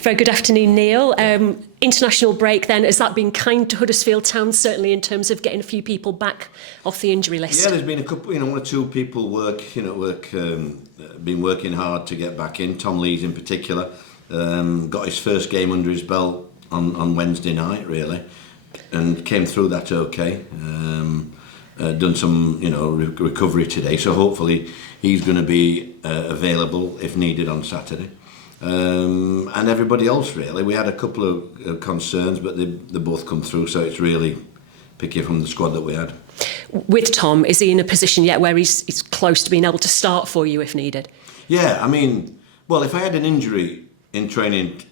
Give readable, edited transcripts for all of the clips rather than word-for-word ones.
Very good afternoon, Neil. International break then, has that been kind to Huddersfield Town, certainly in terms of getting a few people back off the injury list? Yeah, there's been a couple, one or two people been working hard to get back in. Tom Lees in particular got his first game under his belt on Wednesday night, really, and came through that okay. Done some, recovery today, so hopefully he's going to be available if needed on Saturday. And everybody else, really. We had a couple of concerns, but they both come through, so it's really picking from the squad that we had. With Tom, is he in a position yet where he's close to being able to start for you if needed? Yeah, if I had an injury in training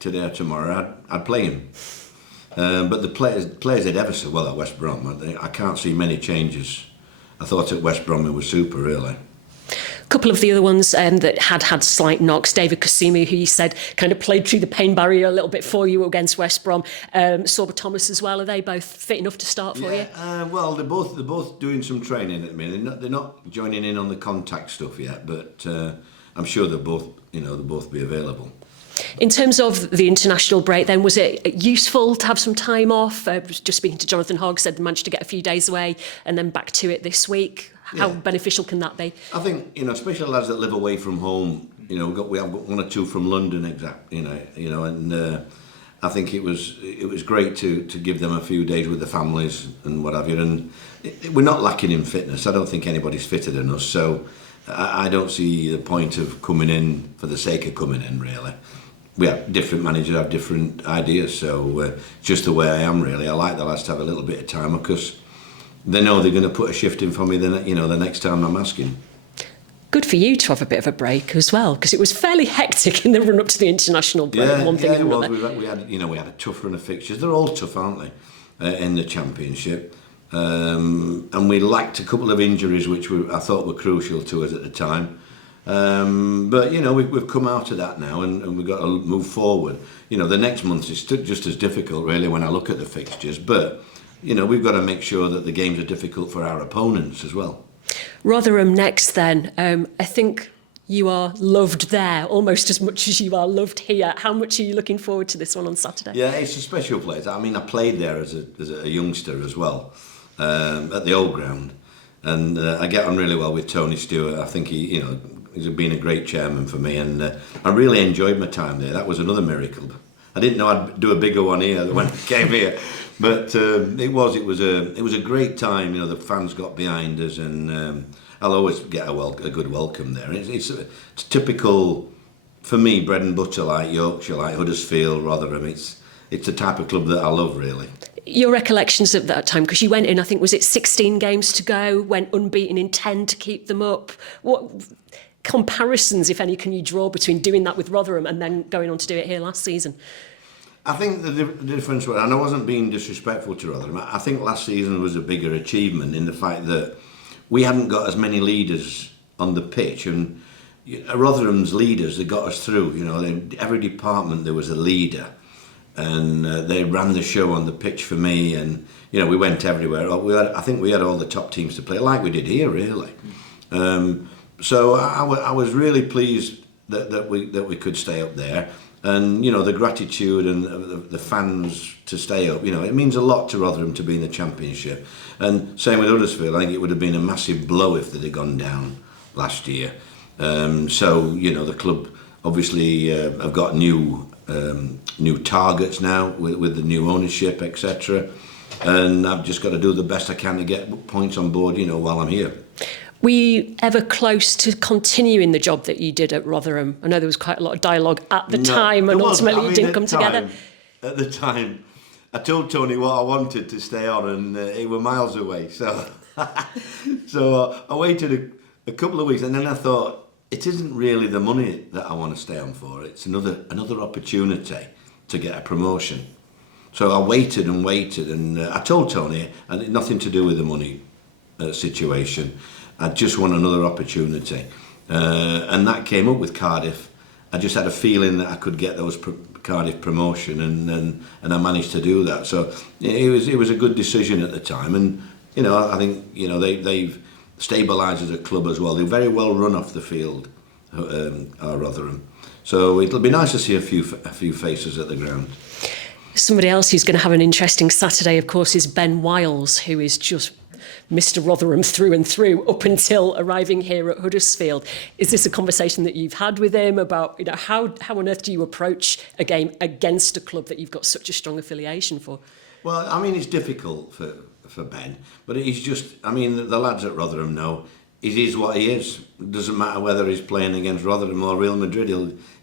today or tomorrow, I'd play him. But the players did ever so well at West Brom. I can't see many changes. I thought at West Brom it was super, really. A couple of the other ones that had slight knocks, David Kasumu, who you said kind of played through the pain barrier a little bit for you against West Brom. Sorba Thomas as well, are they both fit enough to start for you? Well, they're both doing some training at the minute. They're not joining in on the contact stuff yet, but I'm sure they'll both be available. In terms of the international break then, was it useful to have some time off? Just speaking to Jonathan Hogg, said they managed to get a few days away and then back to it this week. How beneficial can that be? I think, especially lads that live away from home, we have got one or two from London, and I think it was great to give them a few days with the families and what have you. And we're not lacking in fitness. I don't think anybody's fitter than us, so I don't see the point of coming in for the sake of coming in, really. We have different managers have different ideas, so just the way I am, really. I like the lads to have a little bit of time because they know they're going to put a shift in for me the next time I'm asking. Good for you to have a bit of a break as well, because it was fairly hectic in the run up to the international break. It was. We had a tough run of fixtures. They're all tough, aren't they? In the Championship, and we lacked a couple of injuries, which I thought were crucial to us at the time. But we've come out of that now, and we've got to move forward. The next month is just as difficult, really, when I look at the fixtures, but we've got to make sure that the games are difficult for our opponents as well. Rotherham next then. I think you are loved there almost as much as you are loved here. How much are you looking forward to this one on Saturday? Yeah, it's a special place. I played there as a youngster as well, at the old ground, and I get on really well with Tony Stewart. I think he's been a great chairman for me, and I really enjoyed my time there. That was another miracle. I didn't know I'd do a bigger one here when I came here. But it was a great time. The fans got behind us, and I'll always get a good welcome there. It's typical for me, bread and butter, like Yorkshire, like Huddersfield, Rotherham. It's the type of club that I love, really. Your recollections of that time, because you went in, I think, was it 16 games to go, went unbeaten in 10 to keep them up. What comparisons, if any, can you draw between doing that with Rotherham and then going on to do it here last season? I think the difference was, and I wasn't being disrespectful to Rotherham, I think last season was a bigger achievement in the fact that we hadn't got as many leaders on the pitch, and Rotherham's leaders, they got us through. Every department there was a leader, and they ran the show on the pitch for me, and we went everywhere. I think we had all the top teams to play, like we did here, really. So I was really pleased that we could stay up there. And the gratitude and the fans to stay up, it means a lot to Rotherham to be in the Championship. And same with Huddersfield. I think it would have been a massive blow if they'd have gone down last year. So the club obviously have got new targets now with the new ownership, etc. And I've just got to do the best I can to get points on board, while I'm here. Were you ever close to continuing the job that you did at Rotherham? I know there was quite a lot of dialogue at the time, and ultimately it didn't come together. At the time, I told Tony what I wanted to stay on, and he were miles away. So, I waited a couple of weeks, and then I thought, it isn't really the money that I want to stay on for. It's another opportunity to get a promotion. So I waited, and I told Tony, and it had nothing to do with the money situation. I just want another opportunity, and that came up with Cardiff. I just had a feeling that I could get those Cardiff promotion, and I managed to do that. So it was a good decision at the time, and I think they've stabilised as a club as well. They're very well run off the field, our Rotherham. So it'll be nice to see a few faces at the ground. Somebody else who's going to have an interesting Saturday, of course, is Ben Wiles, who is just Mr. Rotherham through and through up until arriving here at Huddersfield. Is this a conversation that you've had with him about, how on earth do you approach a game against a club that you've got such a strong affiliation for? Well, I mean, it's difficult for Ben, but he's just, I mean, the lads at Rotherham know he is what he is. It doesn't matter whether he's playing against Rotherham or Real Madrid,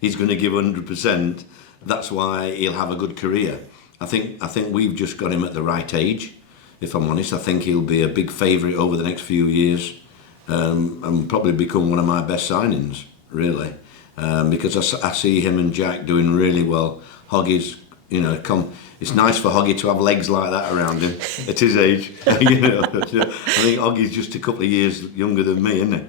he's going to give 100%. That's why he'll have a good career. I think we've just got him at the right age. If I'm honest, I think he'll be a big favourite over the next few years, and probably become one of my best signings, really, because I see him and Jack doing really well. Hoggy's, it's nice for Hoggy to have legs like that around him at his age. I think Hoggy's just a couple of years younger than me, isn't he?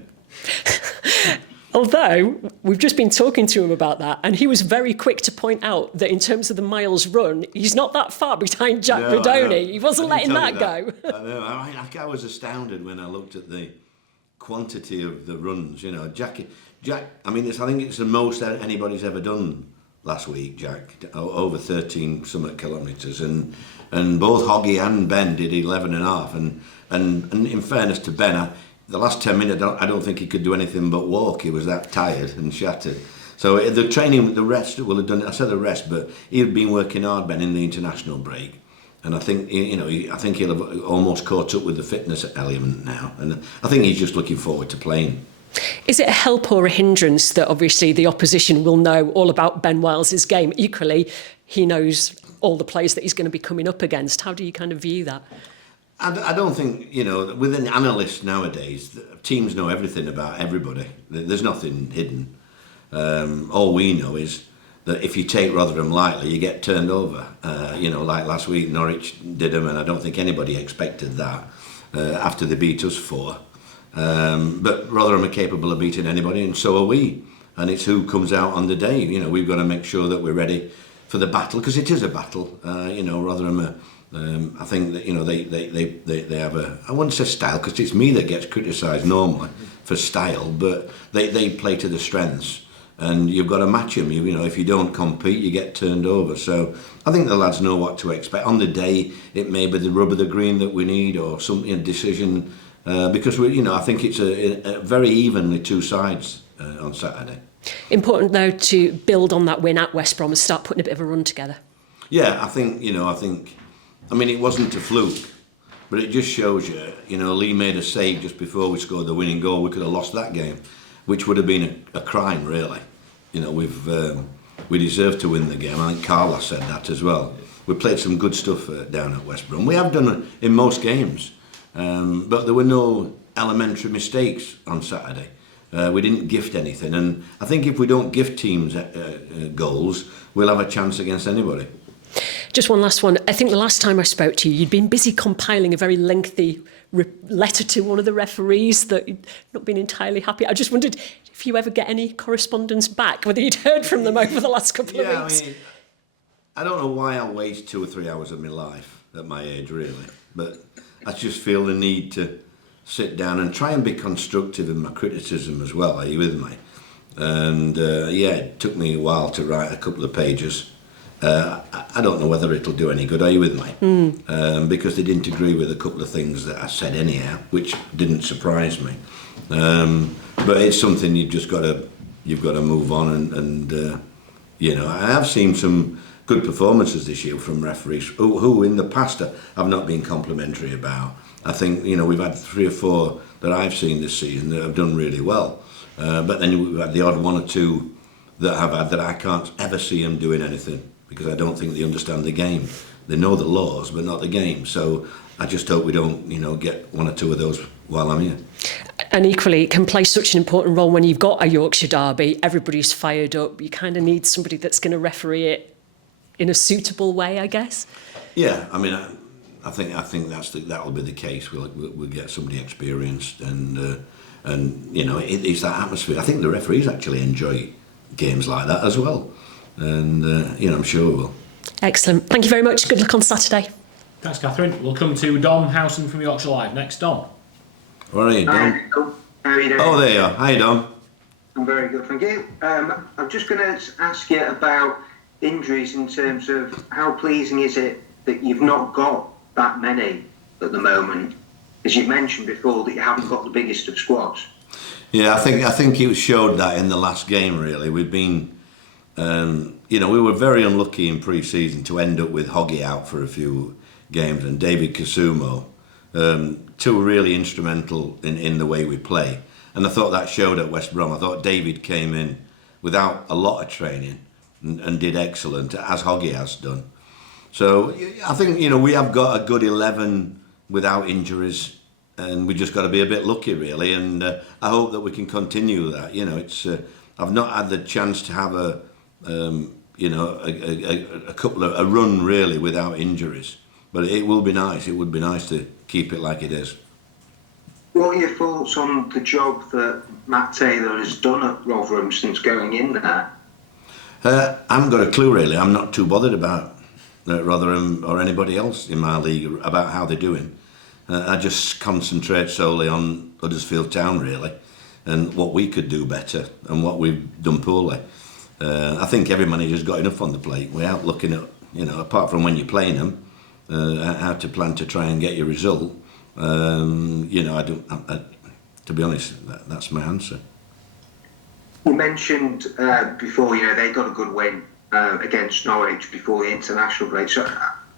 Although, we've just been talking to him about that, and he was very quick to point out that in terms of the miles run, he's not that far behind Jack Bidoni. He wasn't letting that go. I know. I was astounded when I looked at the quantity of the runs. Jack. I mean, I think it's the most anybody's ever done last week. Jack, over 13 somewhat kilometres, and both Hoggy and Ben did 11.5. And in fairness to Ben, the last 10 minutes, I don't think he could do anything but walk. He was that tired and shattered. So the training, the rest will have done. I said the rest, but he'd been working hard, Ben, in the international break, and I think I think he'll have almost caught up with the fitness element now, and I think he's just looking forward to playing. Is it a help or a hindrance that obviously the opposition will know all about Ben Wiles' game? Equally, he knows all the players that he's going to be coming up against. How do you kind of view that? I don't think, within analysts nowadays, teams know everything about everybody. There's nothing hidden. All we know is that if you take Rotherham lightly, you get turned over. Like last week, Norwich did them, and I don't think anybody expected that after they beat us 4. But Rotherham are capable of beating anybody, and so are we. And it's who comes out on the day. We've got to make sure that we're ready for the battle, because it is a battle. Rotherham are... I think that they have I wouldn't say style, because it's me that gets criticised normally for style, but they play to the strengths, and you've got to match them. If you don't compete, you get turned over. So I think the lads know what to expect. On the day, it may be the rub of the green that we need, or something, a decision, because I think it's a very evenly two sides on Saturday. Important though to build on that win at West Brom and start putting a bit of a run together. Yeah, I think it wasn't a fluke, but it just shows you, Lee made a save just before we scored the winning goal. We could have lost that game, which would have been a crime, really. We deserved to win the game. I think Carlos said that as well. We played some good stuff down at West Brom. We have done it in most games, but there were no elementary mistakes on Saturday. We didn't gift anything, and I think if we don't gift teams goals, we'll have a chance against anybody. Just one last one. I think the last time I spoke to you, you'd been busy compiling a very lengthy letter to one of the referees that you'd not been entirely happy. I just wondered if you ever get any correspondence back, whether you'd heard from them over the last couple of weeks. I don't know why I waste 2 or 3 hours of my life at my age, really. But I just feel the need to sit down and try and be constructive in my criticism as well. Are you with me? And it took me a while to write a couple of pages. I don't know whether it'll do any good. Are you with me? Because they didn't agree with a couple of things that I said anyhow, which didn't surprise me. But it's something you've got to move on, and I have seen some good performances this year from referees who in the past have not been complimentary about. I think we've had 3 or 4 that I've seen this season that have done really well, but then we've had the odd 1 or 2 that have had that I can't ever see them doing anything, because I don't think they understand the game. They know the laws, but not the game. So I just hope we don't, get 1 or 2 of those while I'm here. And equally, it can play such an important role when you've got a Yorkshire derby. Everybody's fired up. You kind of need somebody that's going to referee it in a suitable way, I guess. Yeah, I mean, I think that'll be the case. We'll get somebody experienced, and it's that atmosphere. I think the referees actually enjoy games like that as well. And, I'm sure we will. Excellent. Thank you very much. Good luck on Saturday. Thanks, Catherine. We'll come to Dom Howson from Yorkshire Live next. Dom. Where are you, Dom? Hi, how are you doing? Oh, there you are. Hi, Dom. I'm very good, thank you. I'm just going to ask you about injuries in terms of how pleasing is it that you've not got that many at the moment, as you've mentioned before that you haven't got the biggest of squads. Yeah, I think it showed that in the last game. Really, we've been, we were very unlucky in pre-season to end up with Hoggy out for a few games and David Kasumo, two really instrumental in the way we play. And I thought that showed at West Brom. I thought David came in without a lot of training and did excellent, as Hoggy has done. So I think, we have got a good 11 without injuries, and we just got to be a bit lucky, really. And I hope that we can continue that. It's I've not had the chance to have a run really without injuries, but it will be nice. It would be nice to keep it like it is. What are your thoughts on the job that Matt Taylor has done at Rotherham since going in there? I haven't got a clue, really. I'm not too bothered about Rotherham or anybody else in my league about how they're doing. I just concentrate solely on Huddersfield Town, really, and what we could do better and what we've done poorly. I think every manager's got enough on the plate. We're out looking at, apart from when you're playing them, how to plan to try and get your result. To be honest, that's my answer. You mentioned before, they got a good win against Norwich before the international break. So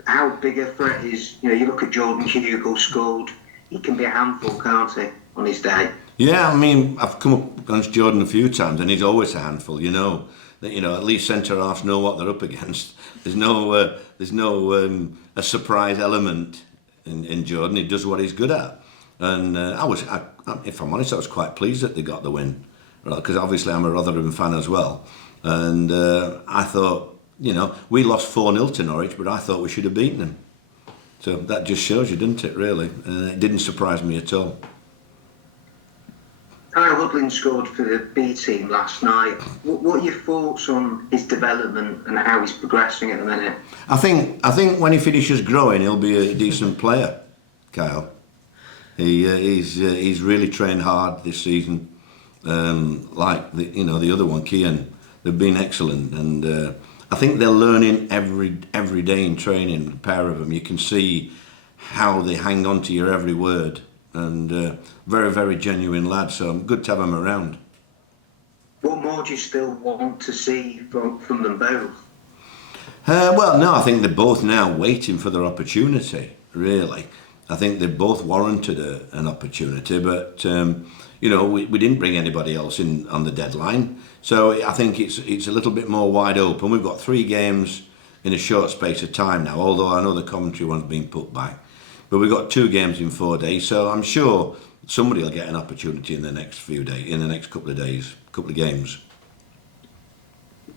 how big a threat is, you look at Jordan Hugo scored, he can be a handful, can't he, on his day? Yeah, I've come up against Jordan a few times and he's always a handful, that at least centre-halves know what they're up against. There's no a surprise element in Jordan. He does what he's good at. And if I'm honest, I was quite pleased that they got the win, because obviously I'm a Rotherham fan as well. And I thought, we lost 4-0 to Norwich, but I thought we should have beaten them. So that just shows you, doesn't it, really? It didn't surprise me at all. Kyle Hudlin scored for the B team last night. What are your thoughts on his development and how he's progressing at the minute? I think when he finishes growing, he'll be a decent player, Kyle. He's really trained hard this season, like the other one, Kian. They've been excellent, and I think they're learning every day in training. The pair of them, you can see how they hang on to your every word, and very, very genuine lads. So good to have them around. What more do you still want to see from them both? Well, no, I think they're both now waiting for their opportunity, really. I think they've both warranted an opportunity, but we didn't bring anybody else in on the deadline, so I think it's a little bit more wide open. We've got 3 games in a short space of time now, although I know the commentary one's been put back, but we've got 2 games in 4 days, so I'm sure somebody will get an opportunity in the next few days, in the next couple of days, couple of games.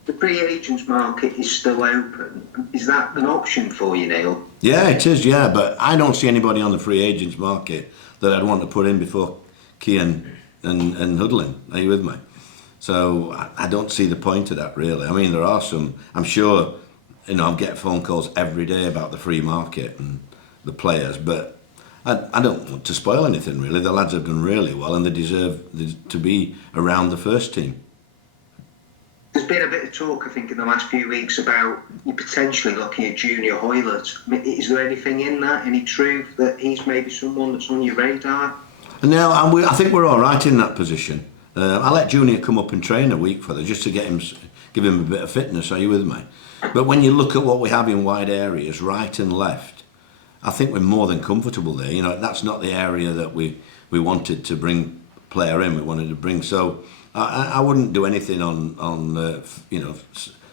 The free agents market is still open. Is that an option for you, Neil? Yeah, it is, yeah, but I don't see anybody on the free agents market that I'd want to put in before Kian and Hudlin. Are you with me? So I don't see the point of that, really. There are some, I'm sure, I get phone calls every day about the free market and the players, but I don't want to spoil anything, really. The lads have done really well and they deserve to be around the first team. There's been a bit of talk, I think, in the last few weeks about you potentially looking at Junior Hoylett. Is there anything in that, any truth that he's maybe someone that's on your radar? No, I think we're all right in that position. I let Junior come up and train a week for just to give him a bit of fitness. Are you with me? But when you look at what we have in wide areas, right and left, I think we're more than comfortable there. That's not the area that we wanted to bring player in. We wanted to bring so. I wouldn't do anything on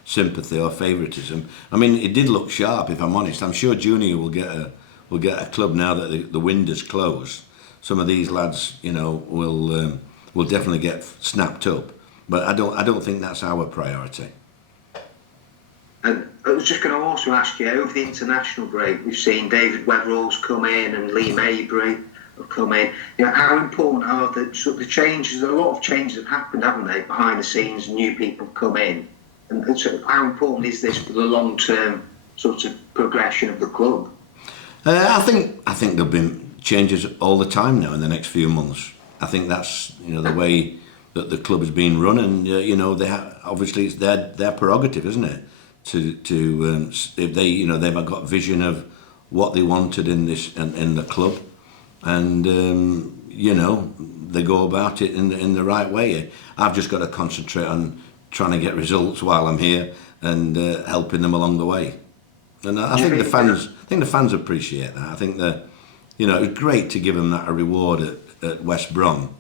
sympathy or favouritism. It did look sharp, if I'm honest. I'm sure Junior will get a club now that the wind is closed. Some of these lads, will definitely get snapped up. But I don't think that's our priority. And I was just going to also ask you, over the international break, we've seen David Weatherall's come in and Lee Mabry have come in. How important are the changes? A lot of changes have happened, haven't they, behind the scenes? New people come in, and so how important is this for the long-term sort of progression of the club? I think there'll be changes all the time now in the next few months. I think that's the way that the club has been run, and obviously it's their prerogative, isn't it? To if they've got vision of what they wanted in the club, and they go about it in the right way. I've just got to concentrate on trying to get results while I'm here and helping them along the way. And I think the fans appreciate that. I think that it was great to give them that a reward at West Brom,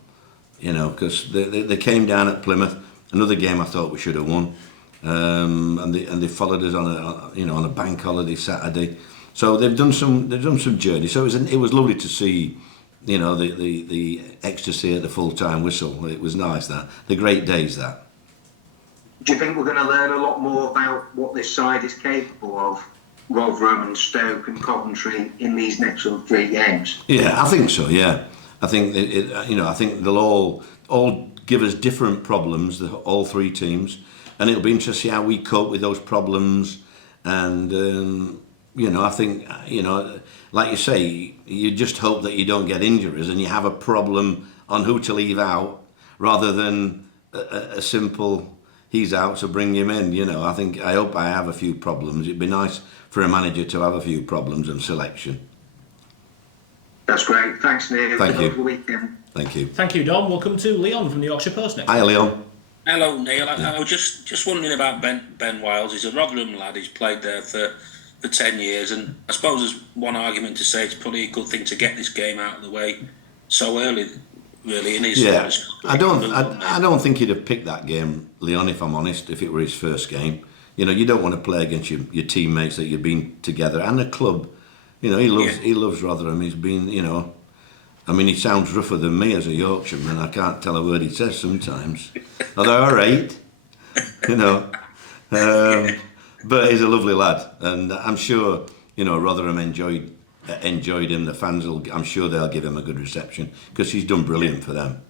because they came down at Plymouth, another game I thought we should have won, and they followed us on a bank holiday Saturday. So they've done some journey. So it was lovely to see, the ecstasy at the full-time whistle. It was nice, that. The great days, that. Do you think we're going to learn a lot more about what this side is capable of, Rotherham and Stoke and Coventry, in these next sort of 3 games? Yeah, I think so. Yeah, I think I think they'll all give us different problems, all 3 teams, and it'll be interesting to see how we cope with those problems. And I think like you say, you just hope that you don't get injuries and you have a problem on who to leave out rather than a simple he's out, so bring him in. I hope I have a few problems. It'd be nice for a manager to have a few problems in selection. That's great. Thanks, Neil. Thank you. Have a good weekend. Thank you. Thank you, Dom. We'll come to Leon from the Yorkshire Post next. Hi, Leon. Hello, Neil. I was just wondering about Ben Wiles. He's a Rotherham lad. He's played there for 10 years, and I suppose there's one argument to say it's probably a good thing to get this game out of the way so early, really. In his I don't think he'd have picked that game, Leon, if I'm honest, if it were his first game. You don't want to play against your teammates that you've been together, and the club. He loves Rotherham. He's been, he sounds rougher than me as a Yorkshireman. I can't tell a word he says sometimes. Although all right, but he's a lovely lad, and I'm sure Rotherham enjoyed him. The fans I'm sure they'll give him a good reception because he's done brilliant for them.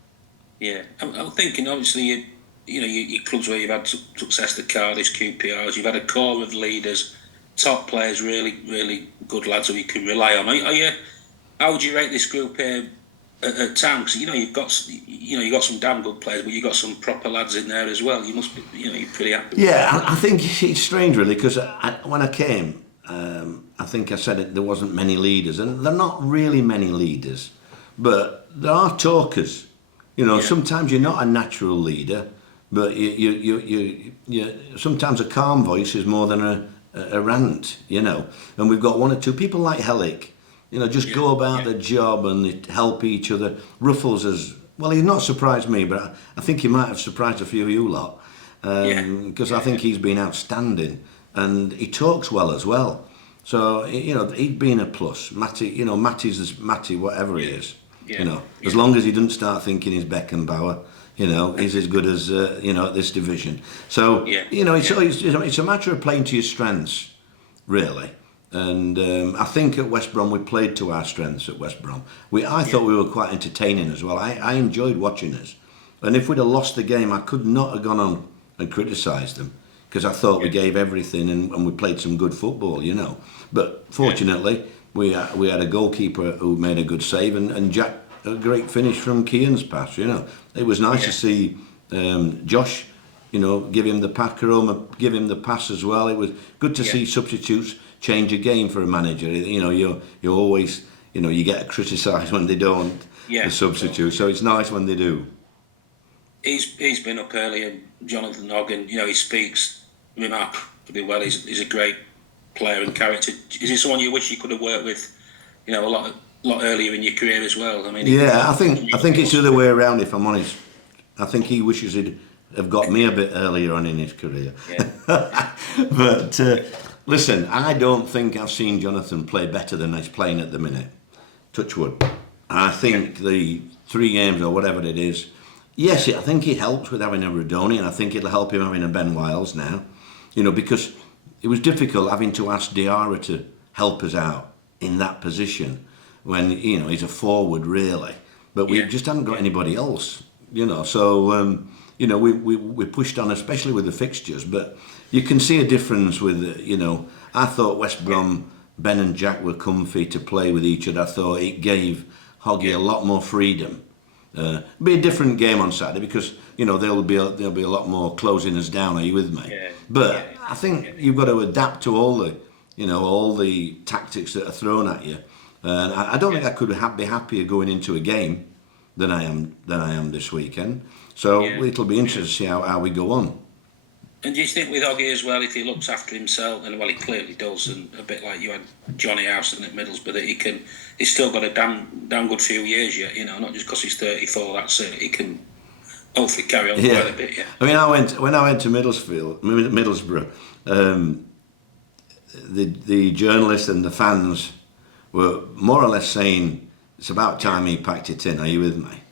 Yeah, I'm thinking obviously your clubs where you've had success, the Cardiff, QPRs, you've had a core of leaders, top players, really, really good lads who you can rely on. How would you rate this group here at town? Because you've got some damn good players, but you've got some proper lads in there as well. You must be, you're pretty happy. Yeah, I think it's strange really because when I came, I think I said there wasn't many leaders, and there are not really many leaders, but there are talkers. Sometimes you're not a natural leader, but you sometimes a calm voice is more than a rant, and we've got 1 or 2 people like Hellick, go about their job and they help each other. Ruffles he's not surprised me, but I think he might have surprised a few of you lot, because I think he's been outstanding, and he talks well as well, so he'd been a plus. Matty's Matty, whatever he is, as long as he doesn't start thinking he's Beckenbauer, he's as good as at this division. So it's a matter of playing to your strengths, really. And I think at West Brom we played to our strengths. At West Brom, I thought we were quite entertaining as well. I enjoyed watching us, and if we'd have lost the game, I could not have gone on and criticised them because I thought we gave everything and we played some good football, But fortunately, we had a goalkeeper who made a good save, and Jack a great finish from Keane's pass. It was nice to see Josh, give him the Packer, give him the pass as well. It was good to see substitutes change a game for a manager. You always, you get criticised when they don't, the substitute. So it's nice when they do. He's been up earlier, Jonathan Ogden. He speaks remarkably well. He's a great player and character. Is he someone you wish you could have worked with, a lot earlier in your career as well? I think it's the other way around. If I'm honest, I think he wishes he'd have got me a bit earlier on in his career. Yeah. But listen, I don't think I've seen Jonathan play better than he's playing at the minute. Touch wood. I think the 3 games or whatever it is. Yes, I think it helps with having a Rodoni, and I think it'll help him having a Ben Wiles now. Because it was difficult having to ask Diarra to help us out in that position when he's a forward really, but we just haven't got anybody else. So we pushed on, especially with the fixtures. But you can see a difference with I thought West Brom, Ben and Jack were comfy to play with each other. I thought it gave Hoggy a lot more freedom. Be a different game on Saturday because there'll be a lot more closing us down. Are you with me? Yeah. But I think you've got to adapt to all the tactics that are thrown at you. And I don't think I could be happier going into a game than I am this weekend. So it'll be interesting to see how we go on. And do you think with Oggy as well, if he looks after himself, and well, he clearly does, and a bit like you had Johnny Howson at Middlesbrough, that he's still got a damn good few years yet, not just because he's 34, that's it. He can hopefully carry on quite a bit, yeah. I mean, when I went to Middlesbrough, the journalists and the fans were more or less saying, it's about time he packed it in, are you with me?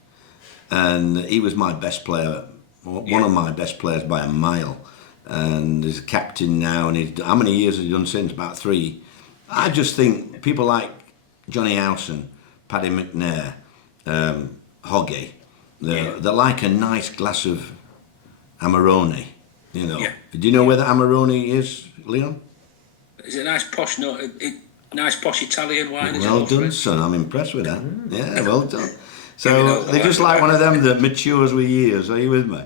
And he was my best player, one of my best players by a mile. And he's a captain now, and how many years has he done since? About 3. I just think people like Johnny Howson, Paddy McNair, Hoggy, they're like a nice glass of Amarone, Do you know where the Amarone is, Leon? Is it a nice posh, nice posh Italian wine? Well done, son. I'm impressed with that. Yeah, well done. So they're just like one of them that matures with years. Are you with me?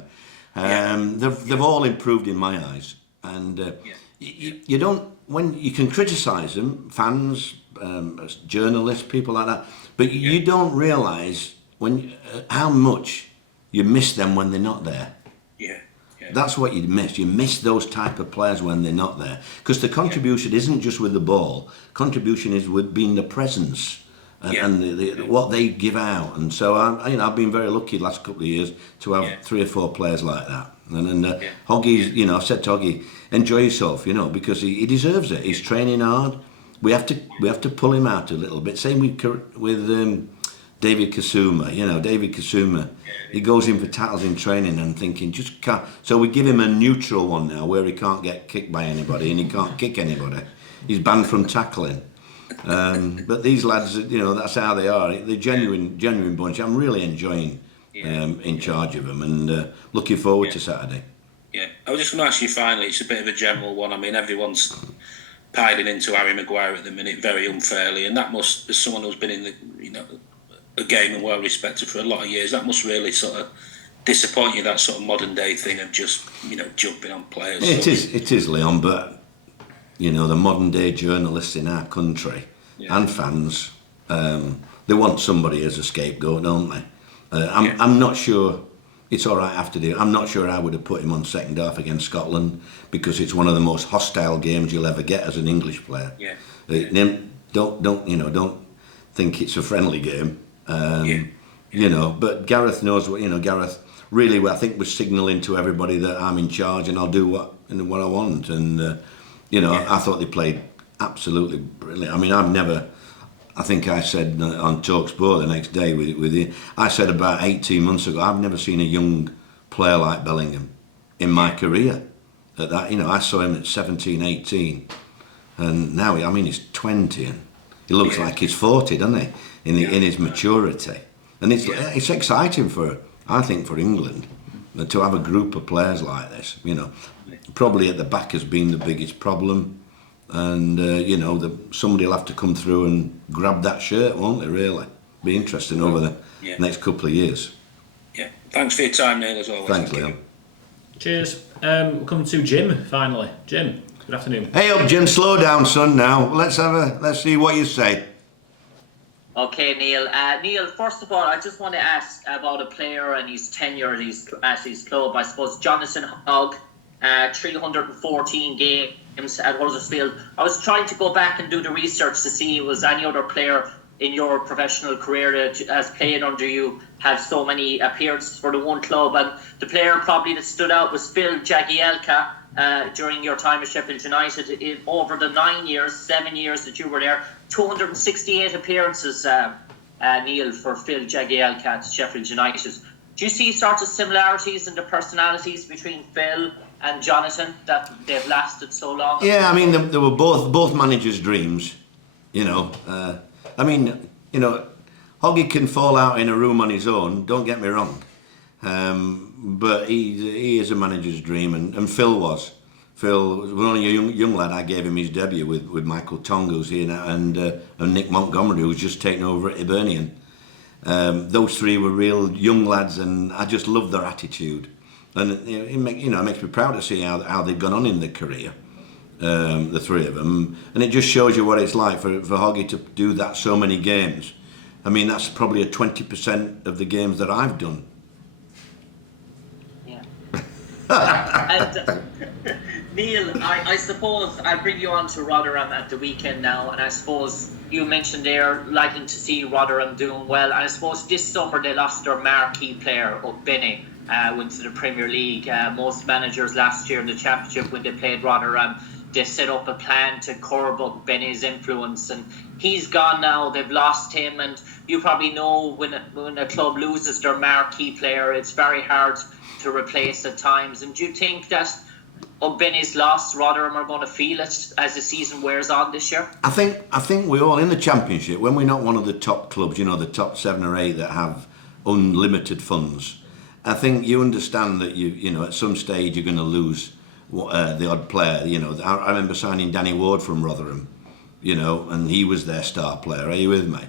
They've all improved in my eyes, and you don't, when you can criticise them, fans, journalists, people like that, but you don't realise how much you miss them when they're not there. That's what you miss. You miss those type of players when they're not there, because the contribution isn't just with the ball. Contribution is with being the presence. And what they give out, and so I've been very lucky the last couple of years to have 3 or 4 players like that. And Hoggy's, I've said to Hoggy, enjoy yourself, because he deserves it. He's training hard. We have to pull him out a little bit. Same with David Kasuma. David Kasuma, he goes in for tackles in training and thinking just can't. So we give him a neutral one now where he can't get kicked by anybody and he can't kick anybody. He's banned from tackling. But these lads, that's how they are. They're genuine bunch. I'm really enjoying in charge of them and looking forward to Saturday. Yeah, I was just going to ask you finally, it's a bit of a general one. I mean, everyone's piling into Harry Maguire at the minute very unfairly, and that must, as someone who's been in a game and well respected for a lot of years, that must really sort of disappoint you, that sort of modern day thing of just, jumping on players. It is, Leon, but the modern day journalists in our country and fans, they want somebody as a scapegoat, don't they? I'm not sure it's all right after I'm not sure I would have put him on second half against Scotland because it's one of the most hostile games you'll ever get as an English player. Don't think it's a friendly game. But Gareth knows what Gareth really, I think, was signalling to everybody that I'm in charge and I'll do what I want. And I thought they played absolutely brilliant. I mean, I think I said on TalkSport the next day with you, I said about 18 months ago, I've never seen a young player like Bellingham in my career. At that, I saw him at 17, 18, and now he's 20 and he looks like he's 40, doesn't he? In his maturity, and it's exciting I think for England to have a group of players like this. Probably at the back has been the biggest problem. And somebody will have to come through and grab that shirt, won't they? Really, be interesting over the next couple of years. Yeah, thanks for your time, Neil, as always. Thanks, Liam. Cheers. We'll come to Jim finally. Jim, good afternoon. Hey up, Jim. Slow down, son. Now let's see what you say. Okay, Neil. Neil, first of all, I just want to ask about a player and his tenure at his club. I suppose Jonathan Hogg, 314 games at Huddersfield. I was trying to go back and do the research to see was any other player in your professional career that has played under you had so many appearances for the one club, and the player probably that stood out was Phil Jagielka during your time at Sheffield United. Over the 7 years that you were there, 268 appearances, Neil, for Phil Jagielka at Sheffield United. Do you see sort of similarities in the personalities between Phil and Jonathan, that they've lasted so long? Yeah, I mean, they were both managers' dreams, Hoggy can fall out in a room on his own, don't get me wrong, but he is a manager's dream, and Phil was. Phil was only a young lad. I gave him his debut with Michael Tongue, who's here now, and Nick Montgomery, who's just taken over at Hibernian. Those three were real young lads, and I just loved their attitude. And it makes me proud to see how they've gone on in their career, the three of them. And it just shows you what it's like for Hoggy to do that so many games. I mean, that's probably a 20% of the games that I've done. Yeah. And Neil, I suppose I'll bring you on to Rotherham at the weekend now, and I suppose you mentioned they're liking to see Rotherham doing well. And I suppose this summer they lost their marquee player, Benny, went to the Premier League. Most managers last year in the Championship, when they played Rotherham, they set up a plan to curb Benny's influence, and he's gone now. They've lost him, and you probably know when a club loses their marquee player, it's very hard to replace at times. And do you think that Benny's loss, Rotherham are going to feel it as the season wears on this year? I think we all in the Championship, when we're not one of the top clubs, the top 7 or 8 that have unlimited funds, I think you understand that you at some stage you're going to lose the odd player. I remember signing Danny Ward from Rotherham, and he was their star player. Are you with me?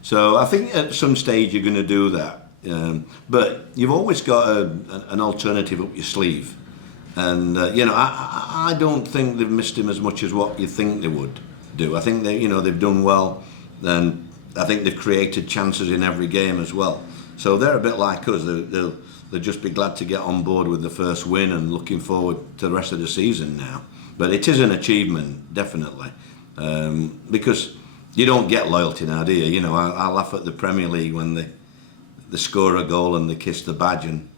So I think at some stage you're going to do that, but you've always got an alternative up your sleeve. And I don't think they've missed him as much as what you think they would do. I think they've done well, and I think they've created chances in every game as well. So they're a bit like us. They'll just be glad to get on board with the first win and looking forward to the rest of the season now. But it is an achievement, definitely, because you don't get loyalty now, do you? I laugh at the Premier League when they score a goal and they kiss the badge, and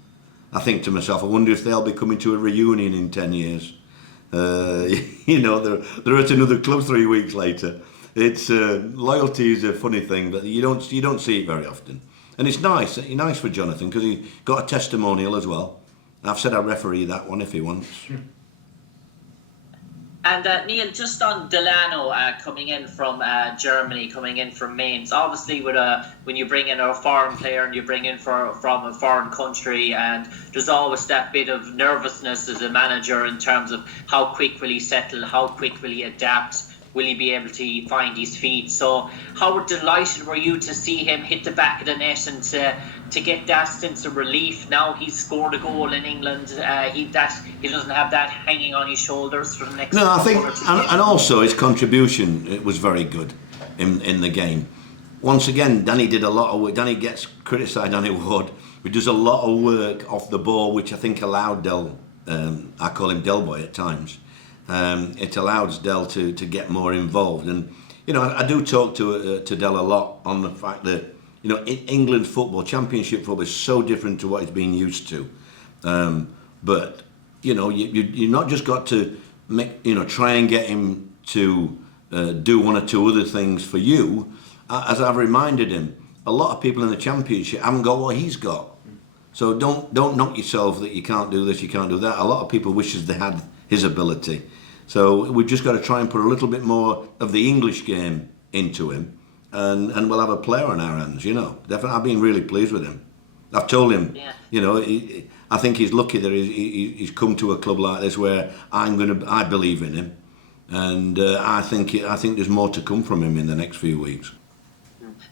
I think to myself, I wonder if they'll be coming to a reunion in 10 years. They're at another club 3 weeks later. It's loyalty is a funny thing, but you don't see it very often. And it's nice for Jonathan, because he got a testimonial as well. I've said I'll referee that one if he wants. And Neil, just on Delano coming in from Germany, coming in from Mainz, obviously when you bring in a foreign player and you bring in from a foreign country, and there's always that bit of nervousness as a manager in terms of how quick will he settle, how quick will he adapt, will he be able to find his feet. So how delighted were you to see him hit the back of the net and to get that sense of relief? Now he's scored a goal in England. He doesn't have that hanging on his shoulders for the next. No, I think, and also his contribution was very good in the game. Once again, Danny did a lot of work. Danny gets criticised, Danny Ward, but does a lot of work off the ball, which I think allowed Del. I call him Del Boy at times. It allows Del to get more involved, and I do talk to Del a lot on the fact that in England football, Championship football is so different to what he's been used to. But you not just got to try and get him to do one or two other things for you. As I've reminded him, a lot of people in the Championship haven't got what he's got. So don't knock yourself that you can't do this, you can't do that. A lot of people wishes they had his ability. So we've just got to try and put a little bit more of the English game into him, and we'll have a player on our hands, Definitely, I've been really pleased with him. I've told him, I think he's lucky that he's come to a club like this where I believe in him, and I think there's more to come from him in the next few weeks.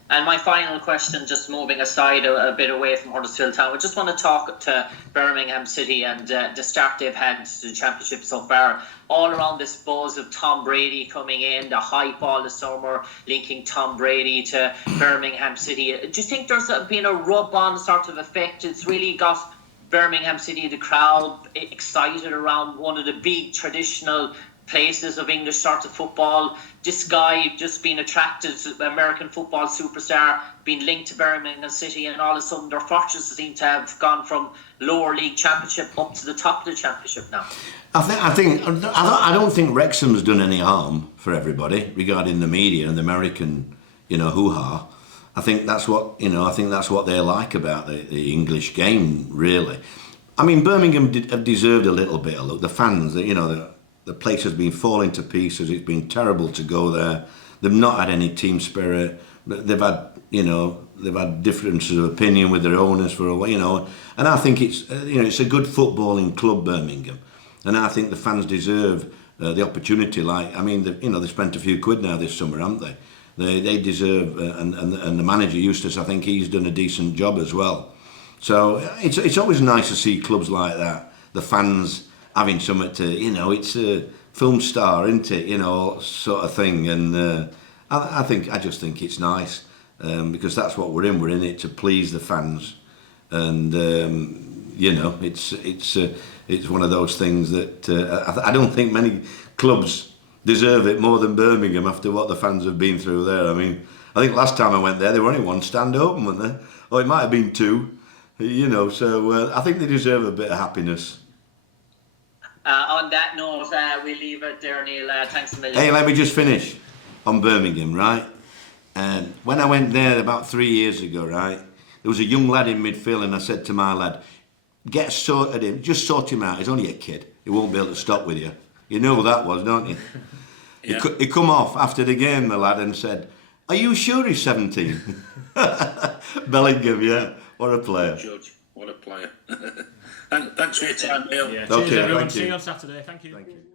And my final question, just moving aside a bit away from Huddersfield Town, I just want to talk to Birmingham City and the start they've had to the Championship so far. All around this buzz of Tom Brady coming in, the hype all the summer linking Tom Brady to Birmingham City. Do you think there's been a rub-on sort of effect? It's really got Birmingham City, the crowd, excited around one of the big traditional places of English sort of football. This guy just being attracted to American football superstar, being linked to Birmingham City, and all of a sudden their fortunes seem to have gone from lower league Championship up to the top of the Championship now. I don't think Wrexham's done any harm for everybody regarding the media and the American, hoo-ha. I think that's what they like about the English game, really. I mean, Birmingham have deserved a little bit. Look, the fans, the place has been falling to pieces. It's been terrible to go there. They've not had any team spirit. They've had differences of opinion with their owners for a while, And I think it's a good footballing club, Birmingham, and I think the fans deserve the opportunity. They spent a few quid now this summer, haven't they? They deserve, and the manager Eustace, I think he's done a decent job as well. So it's always nice to see clubs like that. The fans having something to, it's a film star, isn't it? Sort of thing. And I just think it's nice because that's what we're in. We're in it to please the fans, and it's one of those things that I don't think many clubs deserve it more than Birmingham after what the fans have been through there. I mean, I think last time I went there were only one stand open, weren't there? Or it might have been two. So I think they deserve a bit of happiness. On that note, we leave it there, Neil. Thanks a million. Hey, let me just finish on Birmingham, right? When I went there about 3 years ago, right, there was a young lad in midfield, and I said to my lad, get sorted him, just sort him out. He's only a kid. He won't be able to stop with you. You know who that was, don't you? Yeah. He come off after the game, the lad, and said, are you sure he's 17? Bellingham, yeah. What a player. Judge, what a player. Thanks for your time, Neil. Yeah, Okay, cheers everyone. thank you. See you on Saturday. Thank you. Thank you.